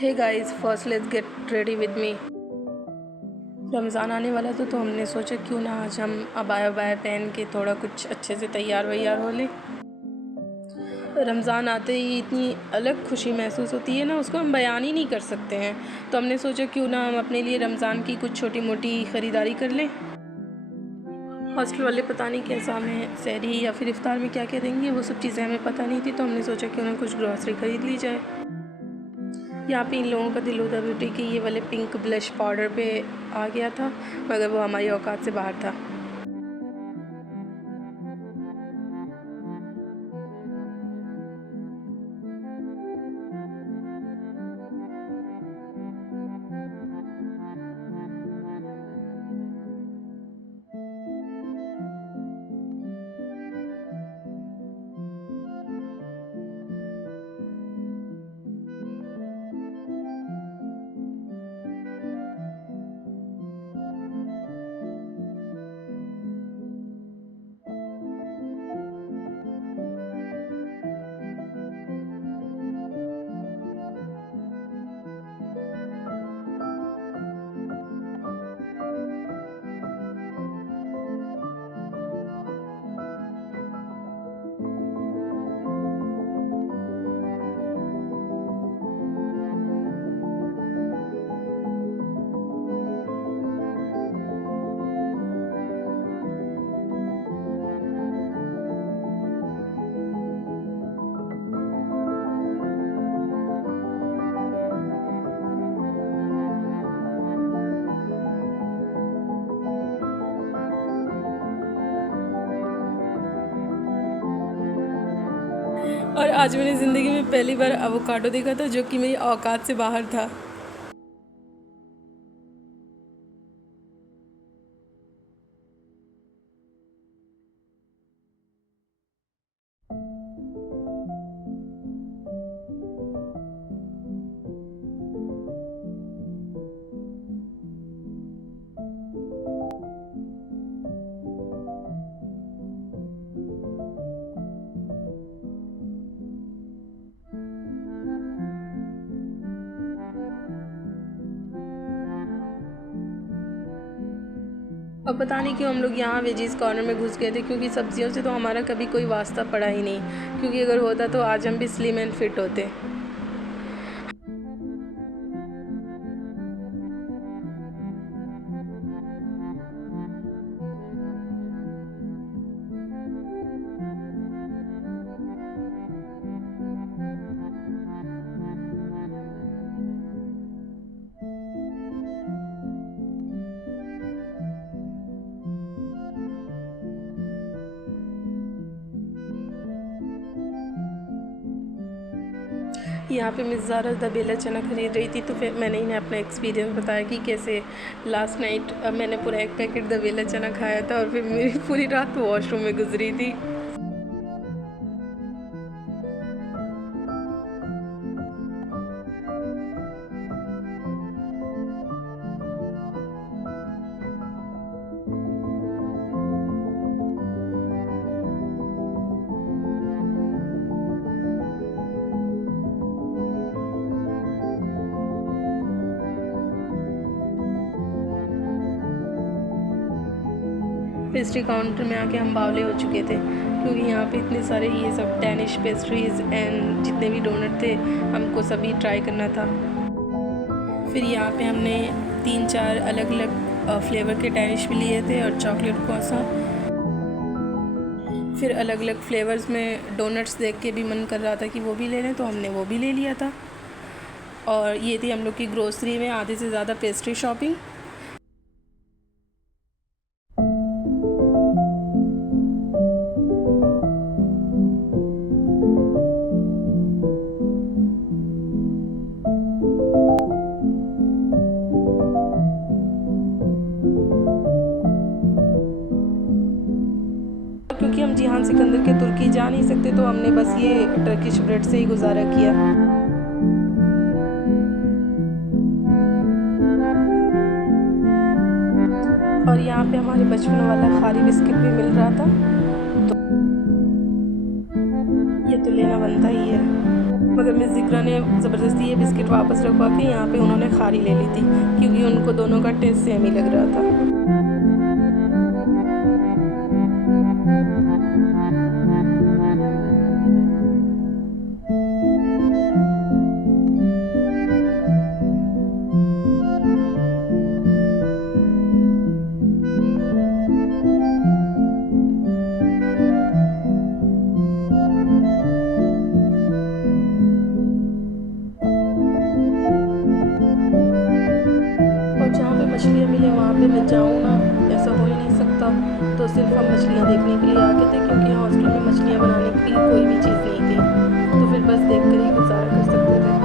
Hey guys, first let's get ready with me. Ramzan आने वाला तो हमने सोचा क्यों ना आज हम अबाया पहन के थोड़ा कुछ अच्छे से तैयार हो ले। रमज़ान आते ही इतनी अलग खुशी महसूस होती है ना, उसको हम बयान ही नहीं कर सकते हैं। तो हमने सोचा क्यों ना हम अपने लिए रमज़ान की कुछ छोटी मोटी ख़रीदारी कर लें। हॉस्टल वाले पता नहीं कैसा हमें सहरी या फिर इफ्तार में क्या क्या देंगे, वो सब चीज़ें हमें पता नहीं थी। तो हमने सोचा क्यों ना कुछ ग्रॉसरी ख़रीद ली जाए। यहाँ पे इन लोगों का दिल हुदा ब्यूटी के ये वाले पिंक ब्लश पाउडर पे आ गया था, मगर वो हमारी औकात से बाहर था। और आज मैंने ज़िंदगी में पहली बार एवोकाडो देखा था, जो कि मेरी औकात से बाहर था। और पता नहीं क्यों हम लोग यहाँ वेजीज़ कॉर्नर में घुस गए थे, क्योंकि सब्जियों से तो हमारा कभी कोई वास्ता पड़ा ही नहीं, क्योंकि अगर होता तो आज हम भी स्लिम एंड फिट होते। यहाँ पे मिस ज़ारा दबेला चना खरीद रही थी, तो फिर मैंने इन्हें अपना एक्सपीरियंस बताया कि कैसे लास्ट नाइट मैंने पूरा एक पैकेट दबेला चना खाया था और फिर मेरी पूरी रात वॉशरूम में गुजरी थी। पेस्ट्री काउंटर में आके हम बावले हो चुके थे, क्योंकि यहाँ पे इतने सारे ये सब डैनिश पेस्ट्रीज़ एंड जितने भी डोनट थे हमको सभी ट्राई करना था। फिर यहाँ पे हमने 3-4 अलग अलग फ्लेवर के डैनिश भी लिए थे और चॉकलेट क्रोइसेंट। फिर अलग अलग फ्लेवर्स में डोनट्स देख के भी मन कर रहा था कि वो भी ले लें, तो हमने वो भी ले लिया था। और ये थी हम लोग की ग्रोसरी में आधे से ज़्यादा पेस्ट्री शॉपिंग। क्योंकि हम जिहान सिकंदर के तुर्की जा नहीं सकते, तो हमने बस ये टर्किश ब्रेड से ही गुजारा किया। और यहाँ पे हमारे बचपन वाला खारी बिस्किट भी मिल रहा था, तो ये तो लेना बनता ही है। मगर मिस जिक्रा ने ज़बरदस्ती ये बिस्किट वापस रखवा के यहाँ पे उन्होंने खारी ले ली थी, क्योंकि उनको दोनों का टेस्ट सेम ही लग रहा था। मछलियाँ मिले वहाँ पे मैं जाऊँ ना, ऐसा हो ही नहीं सकता। तो सिर्फ हम मछलियाँ देखने के लिए आ गए थे, क्योंकि हॉस्टल में मछलियाँ बनाने की कोई भी चीज़ नहीं थी, तो फिर बस देख कर ही गुजारा कर सकते थे।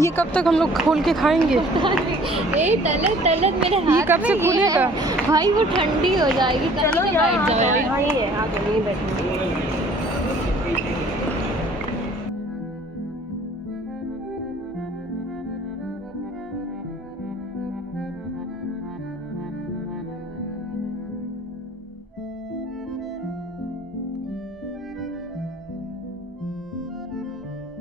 ये कब तक हम लोग खोल के खाएंगे? तलत मेरे हाथ ये कब से खुलेगा? भाई वो ठंडी हो जाएगी, चलो बैठ जाओ। हाँ ये है, आगे नहीं बैठेंगे।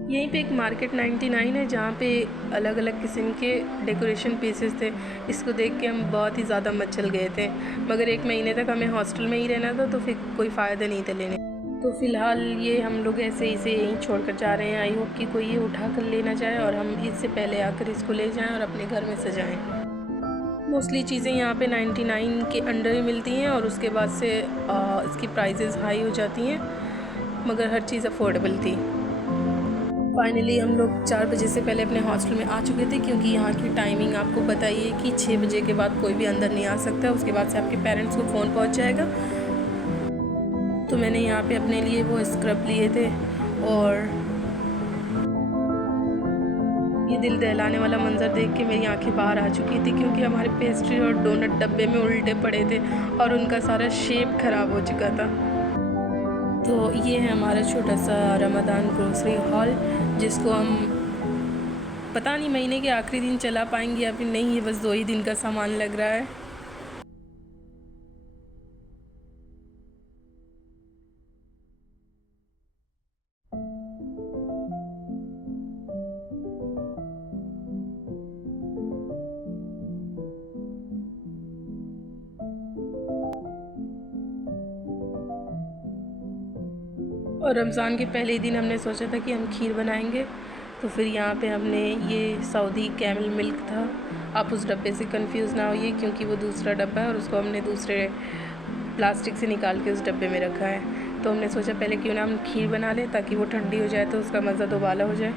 यहीं पे एक मार्केट 99 है, जहाँ पे अलग अलग किस्म के डेकोरेशन पीसेस थे। इसको देख के हम बहुत ही ज़्यादा मचल गए थे, मगर 1 महीने तक हमें हॉस्टल में ही रहना था, तो फिर कोई फ़ायदा नहीं था लेने। तो फ़िलहाल ये हम लोग ऐसे इसे यहीं छोड़ कर जा रहे हैं। आई होप कि कोई ये उठा कर ले ना जाए और हम इससे पहले आकर इसको ले जाएँ और अपने घर में सजाएँ। मोस्टली चीज़ें यहाँ पे 99 के अंडर ही मिलती हैं, और उसके बाद से इसकी प्राइसेस हाई हो जाती हैं, मगर हर चीज़ अफोर्डेबल थी। फाइनली हम लोग 4 बजे से पहले अपने हॉस्टल में आ चुके थे, क्योंकि यहाँ की टाइमिंग आपको बताइए कि 6 बजे के बाद कोई भी अंदर नहीं आ सकता। उसके बाद से आपके पेरेंट्स को फ़ोन पहुँच जाएगा। तो मैंने यहाँ पे अपने लिए वो स्क्रब लिए थे, और ये दिल दहलाने वाला मंज़र देख के मेरी आंखें बाहर आ चुकी थी, क्योंकि हमारे पेस्ट्री और डोनट डब्बे में उल्टे पड़े थे और उनका सारा शेप ख़राब हो चुका था। तो ये है हमारा छोटा सा रमज़ान ग्रोसरी हॉल, जिसको हम पता नहीं महीने के आखिरी दिन चला पाएंगे या फिर नहीं। ये बस 2 ही दिन का सामान लग रहा है। और रमज़ान के पहले ही दिन हमने सोचा था कि हम खीर बनाएंगे, तो फिर यहाँ पे हमने ये सऊदी कैमल मिल्क था। आप उस डब्बे से कंफ्यूज ना होइए, क्योंकि वो दूसरा डब्बा है और उसको हमने दूसरे प्लास्टिक से निकाल के उस डब्बे में रखा है। तो हमने सोचा पहले क्यों ना हम खीर बना लें, ताकि वो ठंडी हो जाए तो उसका मज़ा दोबारा हो जाए।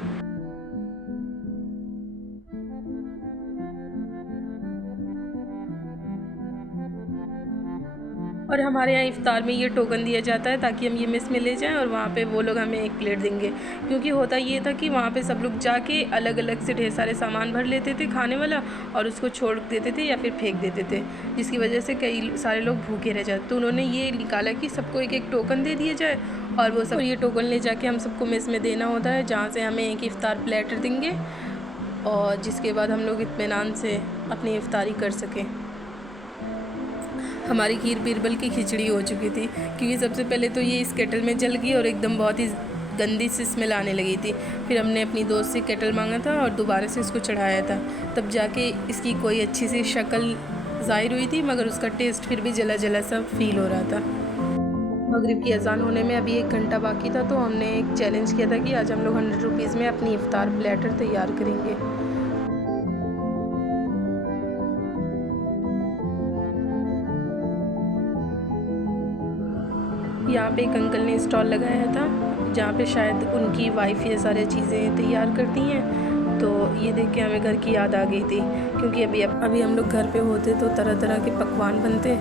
और हमारे यहाँ इफ़्तार में ये टोकन दिया जाता है, ताकि हम ये मिस में ले जाएं और वहाँ पे वो लोग हमें 1 प्लेट देंगे। क्योंकि होता ये था कि वहाँ पे सब लोग जाके अलग अलग से ढेर सारे सामान भर लेते थे खाने वाला, और उसको छोड़ देते थे या फिर फेंक देते थे, जिसकी वजह से कई सारे लोग भूखे रह जाते। तो उन्होंने ये निकाला कि सबको 1-1 टोकन दे दिया जाए, और वो सब ये टोकन ले जाके हम सबको मेस में देना होता है, जहाँ से हमें एक इफ़्तार प्लेटर देंगे, और जिसके बाद हम लोग इत्मीनान से अपनी इफ़्तारी कर सकें। हमारी खीर बीरबल की खिचड़ी हो चुकी थी, क्योंकि सबसे पहले तो ये इस केटल में जल गई और एकदम बहुत ही गंदी सी स्मेल आने लगी थी। फिर हमने अपनी दोस्त से केटल मांगा था और दोबारा से इसको चढ़ाया था, तब जाके इसकी कोई अच्छी सी शक्ल ज़ाहिर हुई थी, मगर उसका टेस्ट फिर भी जला जला सा फील हो रहा था। मगरिब की अज़ान होने में अभी 1 घंटा बाकी था, तो हमने एक चैलेंज किया था कि आज हम लोग 100 रुपीज़ में अपनी इफ्तार प्लेटर तैयार करेंगे। यहाँ पे एक अंकल ने स्टॉल लगाया था, जहाँ पे शायद उनकी वाइफ ये सारी चीज़ें तैयार करती हैं। तो ये देख के हमें घर की याद आ गई थी, क्योंकि अभी हम लोग घर पे होते तो तरह तरह के पकवान बनते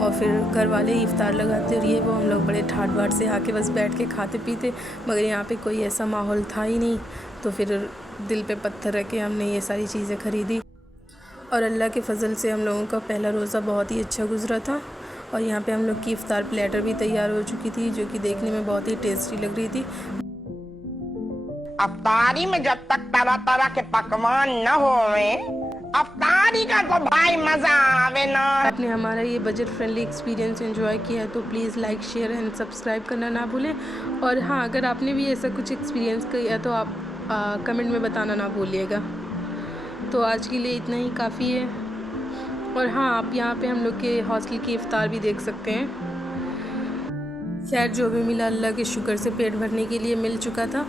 और फिर घर वाले ही इफ्तार लगाते और ये वो हम लोग बड़े ठाट बाट से आके बस बैठ के खाते पीते, मगर यहाँ पे कोई ऐसा माहौल था ही नहीं। तो फिर दिल पे पत्थर रख के हमने ये सारी चीज़ें ख़रीदी और अल्लाह के फ़ज़ल से हम लोगों का पहला रोज़ा बहुत ही अच्छा गुजरा था। और यहाँ पे हम लोग की इफ्तार प्लेटर भी तैयार हो चुकी थी, जो कि देखने में बहुत ही टेस्टी लग रही थी। अफ्तारी में जब तक तरह तरह के पकवान न होवे, अफ्तारी का तो भाई मजा आवे ना। आपने हमारा ये बजट फ्रेंडली एक्सपीरियंस एंजॉय किया है तो please like share and subscribe करना ना भूलें। और हाँ, अगर आपने भी ऐसा कुछ एक्सपीरियंस किया तो आप कमेंट में बताना ना भूलिएगा। तो आज के लिए इतना ही काफ़ी है। और हाँ, आप यहाँ पे हम लोग के हॉस्टल की इफ्तार भी देख सकते हैं। खैर, जो भी मिला अल्लाह के शुक्र से पेट भरने के लिए मिल चुका था।